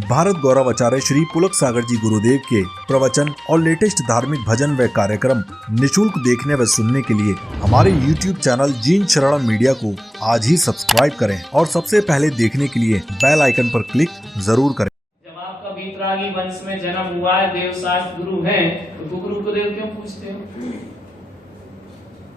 भारत गौरव आचार्य श्री पुलक सागर जी गुरुदेव के प्रवचन और लेटेस्ट धार्मिक भजन व कार्यक्रम निशुल्क देखने व सुनने के लिए हमारे YouTube चैनल जीन शरण मीडिया को आज ही सब्सक्राइब करें और सबसे पहले देखने के लिए बेल आइकन पर क्लिक जरूर करें। जब आपका वीतरागी वंश में जन्म हुआ है, देवशास्त्र गुरु हैं, तो गुरु को देव क्यों पूछते हो?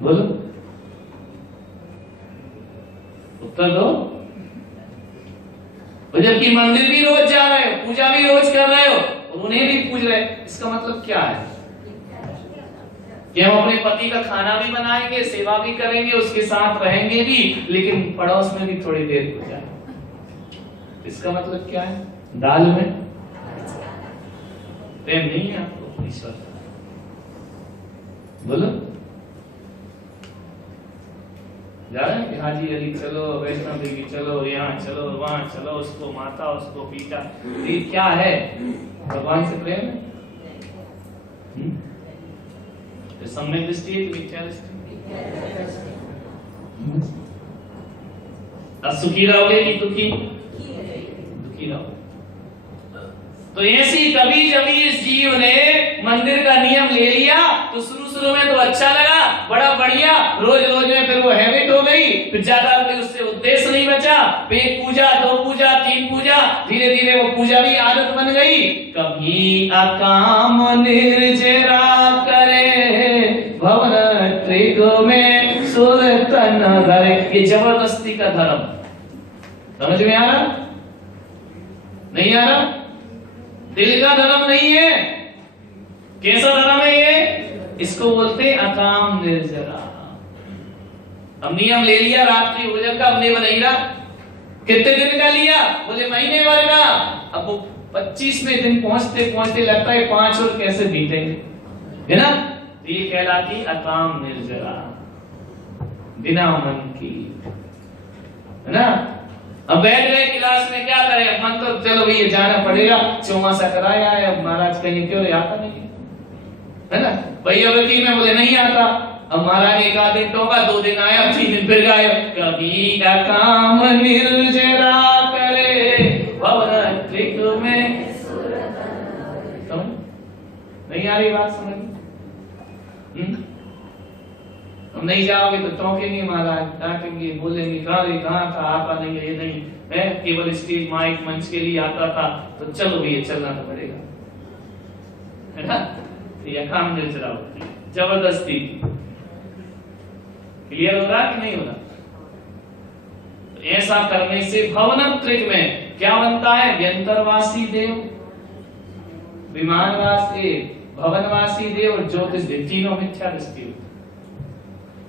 बोलो, उत्तर दो। और जबकि मंदिर भी रोज जा रहे हो, पूजा भी रोज कर रहे हो और उन्हें भी पूज रहे, इसका मतलब क्या है? कि हम अपने पति का खाना भी बनाएंगे, सेवा भी करेंगे, उसके साथ रहेंगे भी, लेकिन पड़ोस में भी थोड़ी देर हो जाए, इसका मतलब क्या है? दाल में प्रेम नहीं है आपको ईश्वर का। बोलो, जा रहे हैं कि हाजी अली चलो, वैष्णव देवी चलो, यहाँ चलो, वहां चलो, उसको माता, उसको पीटा, ये क्या है? भगवान से प्रेम है? सम्यक दृष्टि है कि मिथ्या दृष्टि? अब सुखी रहोगे कि दुखी? दुखी रहोगे। तो ऐसी कभी जब इस जीव ने मंदिर का नियम ले लिया तो शुरू में तो अच्छा लगा, बड़ा बढ़िया, रोज रोज में फिर वो हैबिट हो गई, फिर ज्यादा कोई उससे उद्देश्य नहीं बचा, एक पूजा, दो पूजा, तीन पूजा, धीरे धीरे वो पूजा भी आदत बन गई। कभी अकाम निर्जरा करे भवन त्रिक में सुरतन धरे, ये जबरदस्ती का धर्म समझ में आ रहा? नहीं आ रहा? दिल का धर्म नहीं है। कैसा धर्म है ये? इसको बोलते अकाम निर्जरा। अब नियम ले लिया रात्रि भोजन का, अब नहीं रहा। कितने दिन का लिया? बोले महीने भर का। अब वो 25वें दिन पहुंचते पहुंचते लगता है 5 और कैसे बीतेंगे, है ना? तो ये कहलाती अकाम निर्जरा, बिना मन की, है ना? अब बैठ गए क्लास में, क्या करें? मन तो चलो भैया जाना पड़ेगा, चौमासा कराया है, अब महाराज कहीं क्यों आता नहीं है ना? भैयावती में बोले नहीं आता, अब महाराज एक आध दिन टोका, 2 दिन आया, 3 दिन फिर गायब। कभी अकाम निर्जरा करे भवन त्रिक में, समझ नहीं आ रही बात? समझ हम नहीं जाओगे तो टोकेंगे महाराज, डांटेंगे, बोलेंगे कहाँ था, आपा नहीं है, ये नहीं है, केवल स्टेज माइक मंच के लिए आता था, तो चलो भैया चलना तो पड़ेगा, है ना? ये काम निर्जरा होती है, जबरदस्ती। क्लियर हो रहा कि नहीं हो रहा? तो ऐसा करने से भवन त्रिक में क्या बनता है? व्यंतरवासी देव, विमानवासी, भवनवासी देव और ज्योतिष देव, तीनों मिथ्या दृष्टि होती।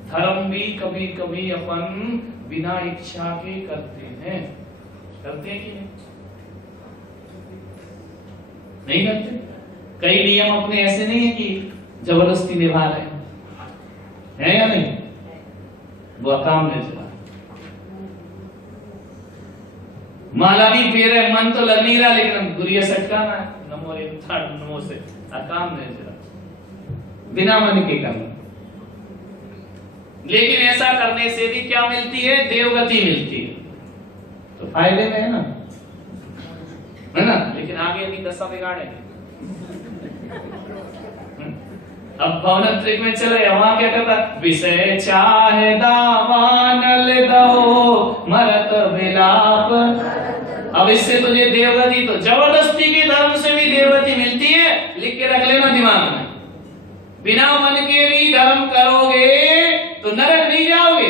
धर्म भी कभी कभी अपन बिना इच्छा के करते हैं कि नहीं करते? कई नियम अपने ऐसे नहीं है कि जबरदस्ती निभा रहे हैं या नहीं? वो अकाम निर्जरा। माला भी फेर है, मन तो लग नहीं रहा, लेकिन गुरिया सटकाना है, नमो रे नमो से, अकाम निर्जरा, बिना मन के करना। लेकिन ऐसा करने से भी क्या मिलती है? देवगति मिलती है, तो फायदे में है ना? लेकिन आगे अभी दशा बिगाड़ेंगे। अब भवन त्रिक में चले, वहां क्या करता? विषय चाहे दावानल दो मरत विलाप। अब इससे तुझे देवगति, तो जबरदस्ती के धर्म से भी देवगति मिलती है, लिख के रख लेना दिमाग में। बिना मन के भी धर्म करोगे तो नरक नहीं जाओगे।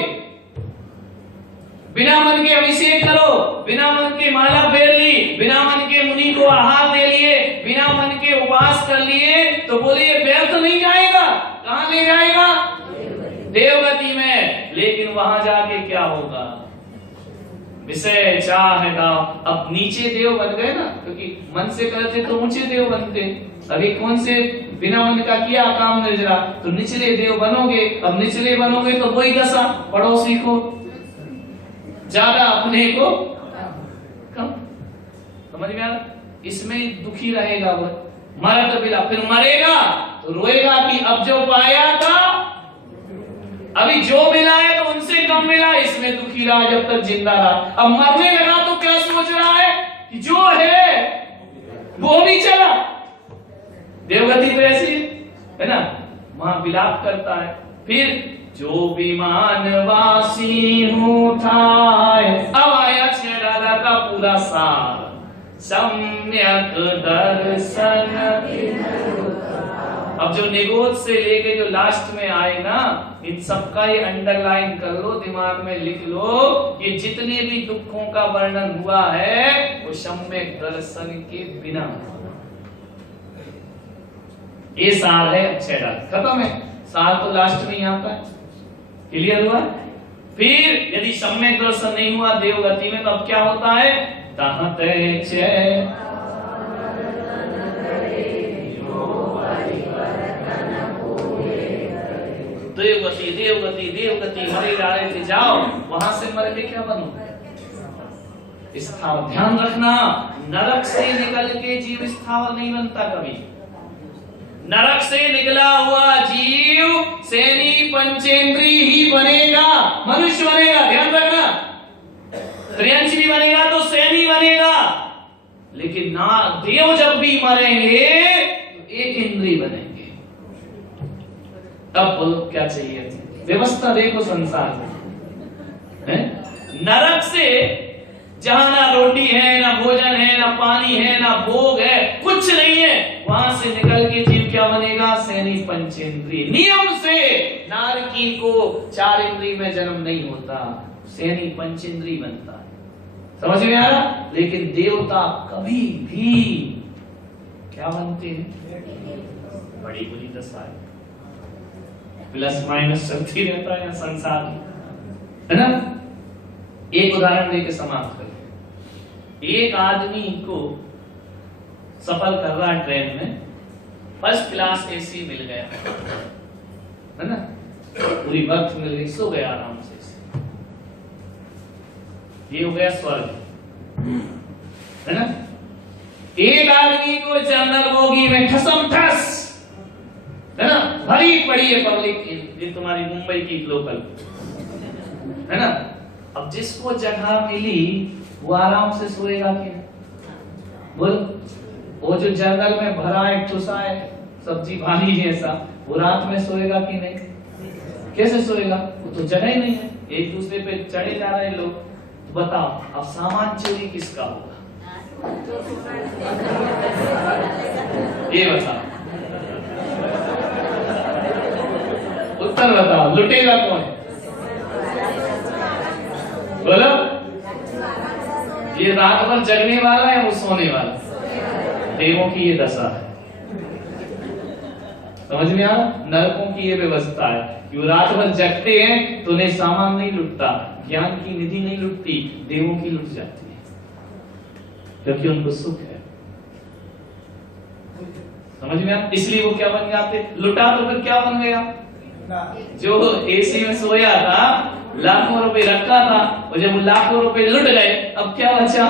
बिना मन के अभिषेक करो, बिना मन के माला फेर ली, बिना मन के मुनि को आहार दे लिए, बिना मन के उपवास कर लिए, तो बोले व्यर्थ नहीं जाएगा। कहां ले जाएगा? देवगति में। लेकिन वहां जाके क्या होगा? विषय चाहे दाव। अब नीचे देव बन गए ना, क्योंकि मन से करते तो ऊंचे देव बनते, अभी कौन से बिना मन का किया काम निर्जरा, तो निचले देव बनोगे। अब निचले बनोगे तो वही दशा, पड़ोसी को ज्यादा, अपने को कम। समझ में आ रहा? इसमें दुखी रहेगा वो, मरत बिला, फिर मरेगा तो रोएगा कि अब जो पाया था, अभी जो मिला है तो उनसे कम मिला, इसमें दुखी रहा जब तक जिंदा रहा। अब मरने लगा तो क्या सोच रहा है कि जो है वो भी चला। देवगति तो ऐसी है ना, वहां विलाप करता है। फिर जो विमानवासी हूँ था, अब आया छेड़ा का पूरा सार। सम्यक दर्शन, अब जो निगोद से लेके जो लास्ट में आए ना, इन सबका ये अंडरलाइन कर लो, दिमाग में लिख लो, ये जितने भी दुखों का वर्णन हुआ है वो सम्यक दर्शन के बिना। ये सार है अक्षय डाल, खत्म है। सार तो लास्ट में ही आता है। क्लियर हुआ? फिर यदि सम्यक दर्शन नहीं हुआ देवगति में, तब क्या होता है? दहते चे देवगति देवगति देवगति, मरे जा रहे थे, जाओ वहां से मर के क्या बनो? स्थावर। ध्यान रखना, नरक से निकल के जीव स्थावर नहीं बनता कभी। नरक से निकला हुआ जीव सैनी पंचेंद्री ही बनेगा, मनुष्य बनेगा। ध्यान रखना, त्रियंश भी बनेगा तो सैनी बनेगा, लेकिन ना देव जब भी मरेंगे तो एक इंद्री बनेंगे। अब बोलो क्या चाहिए? व्यवस्था देखो संसार में। नरक से जहां ना रोटी है, ना भोजन है, ना पानी है, ना भोग है, कुछ नहीं है, वहां से निकल के जीव क्या बनेगा? सैनी पंचेंद्रिय। नियम से नारकी को 4 इंद्रिय में जन्म नहीं होता, सैनी पंचेंद्रिय बनता है। समझ में आ रहा? लेकिन देवता कभी भी क्या बनते हैं? बड़ी बुरी दशा है, प्लस माइनस चलती रहता है संसार, है ना। एक उदाहरण देके समाप्त करें। एक आदमी को सफर कर रहा है ट्रेन में, फर्स्ट क्लास एसी मिल गया, है ना, पूरी बर्थ मिल गई, सो गया आराम से। ये हो गया स्वर्ग, है ना। एक आदमी को जनरल बोगी में ठसम ठस, है ना, भरी पड़ी है पब्लिक की, ये तुम्हारी मुंबई की लोकल, है ना। अब जिसको जगह मिली वो आराम से सोएगा कि बोल? वो जो जंगल में भरा है, ठुसा है, सब्जी भारी जैसा, वो रात में सोएगा कि नहीं? कैसे सोएगा? वो तो जगह ही नहीं है, एक दूसरे पे चढ़े जा रहे लोग। तो बताओ अब सामान चोरी किसका होगा? ये बताओ, उत्तर बताओ, लुटेगा कौन? बोलो, ये रात भर जगने वाला है, वो सोने वाला? देवों की ये दशा है, समझ में आ? नरकों की ये व्यवस्था है कि वो रात भर जगते हैं तो उन्हें सामान नहीं लुटता, ज्ञान की निधि नहीं लुटती, देवों की लुट जाती है, क्योंकि उनको सुख है। समझ में आ? इसलिए वो क्या बन जाते? लुटा तो फिर क्या बन गया? जो एसी में सोया था, लाखों रुपए रखा था, और जब लाखों रुपए लुट गए, अब क्या बचा?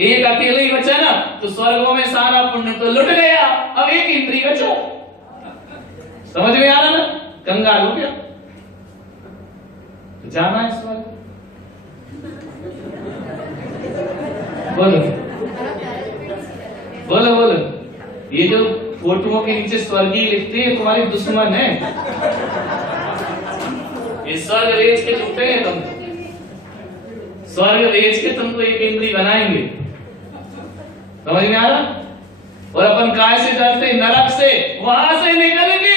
एक अकेले ही बचा ना, तो स्वर्गों में सारा पुण्य तो लुट गया, अब एक इंद्रिय बचा। समझ में आ रहा ना? कंगाल हो गया, तो जाना है स्वर्ग। बोलो बोलो बोलो, ये जो फोटोओं के नीचे स्वर्गीय लिखते हैं तुम्हारे दुश्मन है, ये स्वर्ग रेज के लुटेंगे तुम, स्वर्ग रेज के तुमको एक इंद्री बनाएंगे। समझ में आ रहा? और अपन काय से डरते? नरक से, वहां से निकलेंगे,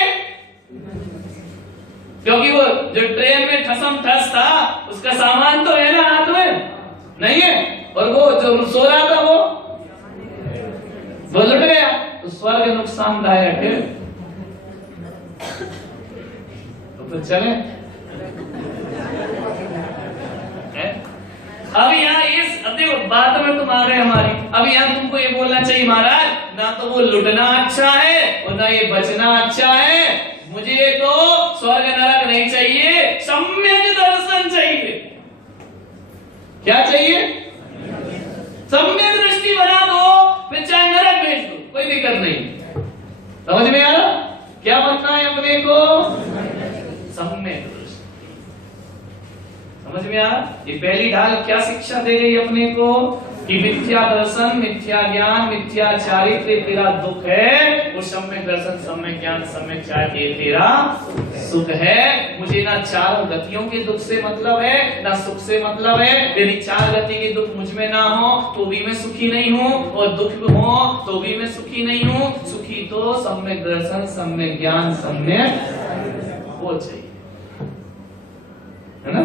क्योंकि वो जो ट्रेन में ठसम ठस था उसका सामान तो है ना हाथ में, नहीं है, और वो जो सो रहा था वो लुट गया, तो स्वर्ग नुकसानदायक है। तो चले अब यहाँ इस बात में तुम आ गए हमारी। अब यहाँ तुमको ये बोलना चाहिए महाराज, ना तो वो लुटना अच्छा है और ना ये बचना अच्छा है, मुझे तो स्वर्ग नरक नहीं चाहिए, सम्यक दर्शन चाहिए। क्या चाहिए? सम्यक दृष्टि बना दो, फिर चाहे नरक भेज दो, कोई दिक्कत नहीं। समझ में आ रहा? क्या बनना है अपने को? सम्यक दृष्टि। समझ में आ रहा? ये पहली ढाल क्या शिक्षा दे रही है अपने को? कि मिथ्या दर्शन, मिथ्या ज्ञान, मिथ्या चारित्र्य तेरा दुख है, वो सम्यक दर्शन, सम्यक ज्ञान, सम्यक चारित्र्य तेरा सुख है। मुझे ना चारों गतियों के दुख से मतलब है, ना सुख से मतलब है। यदि चार गति के दुख मुझ में ना हो तो भी मैं सुखी नहीं हूँ, और दुख हो तो भी मैं सुखी नहीं हूँ। सुखी तो सम्यक दर्शन, सम्यक ज्ञान, सम्यक वो चाहिए, है ना?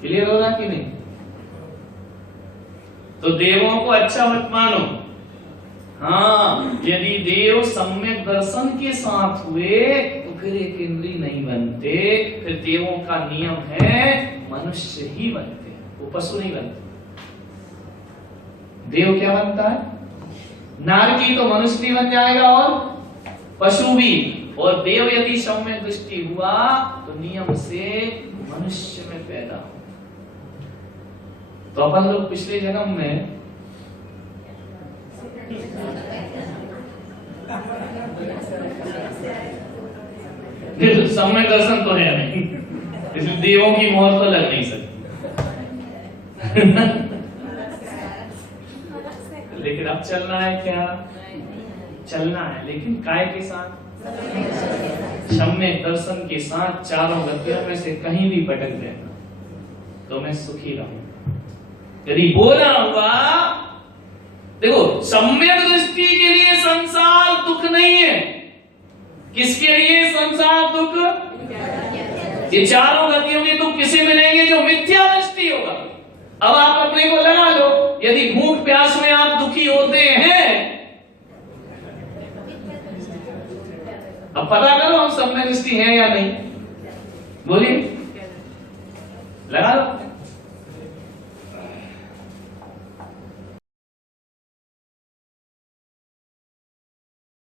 क्लियर हो रहा कि नहीं? तो देवों को अच्छा मत मानो। हाँ, यदि देव सम्यक दर्शन के साथ हुए तो फिर एक इंद्रिय नहीं बनते। फिर देवों का नियम है मनुष्य ही बनते हैं, वो पशु नहीं बनते। देव क्या बनता है? नारकी तो मनुष्य भी बन जाएगा और पशु भी। और देव यदि सम्यक दृष्टि हुआ तो नियम से मनुष्य में पैदा हो। तो अपन लोग पिछले जन्म में सम्यक दर्शन तो है नहीं, इसलिए देवों की मोहर तो लग नहीं सकती। लेकिन अब चलना है क्या? चलना है, लेकिन काय के साथ? सम्यक दर्शन के साथ। चारों गतियों में से कहीं भी भटक जाएगा तो मैं सुखी रहूं। यदि बोला हुआ, देखो, सम्यक दृष्टि के लिए संसार दुख नहीं है। किसके लिए संसार दुख? ये चारों गतियों के दुख किसे मिलेंगे? जो मिथ्या दृष्टि होगा। अब आप अपने को लगा लो, यदि भूख प्यास में आप दुखी होते हैं, अब पता करो हम सम्यक दृष्टि है या नहीं। बोलिए, लगा लो।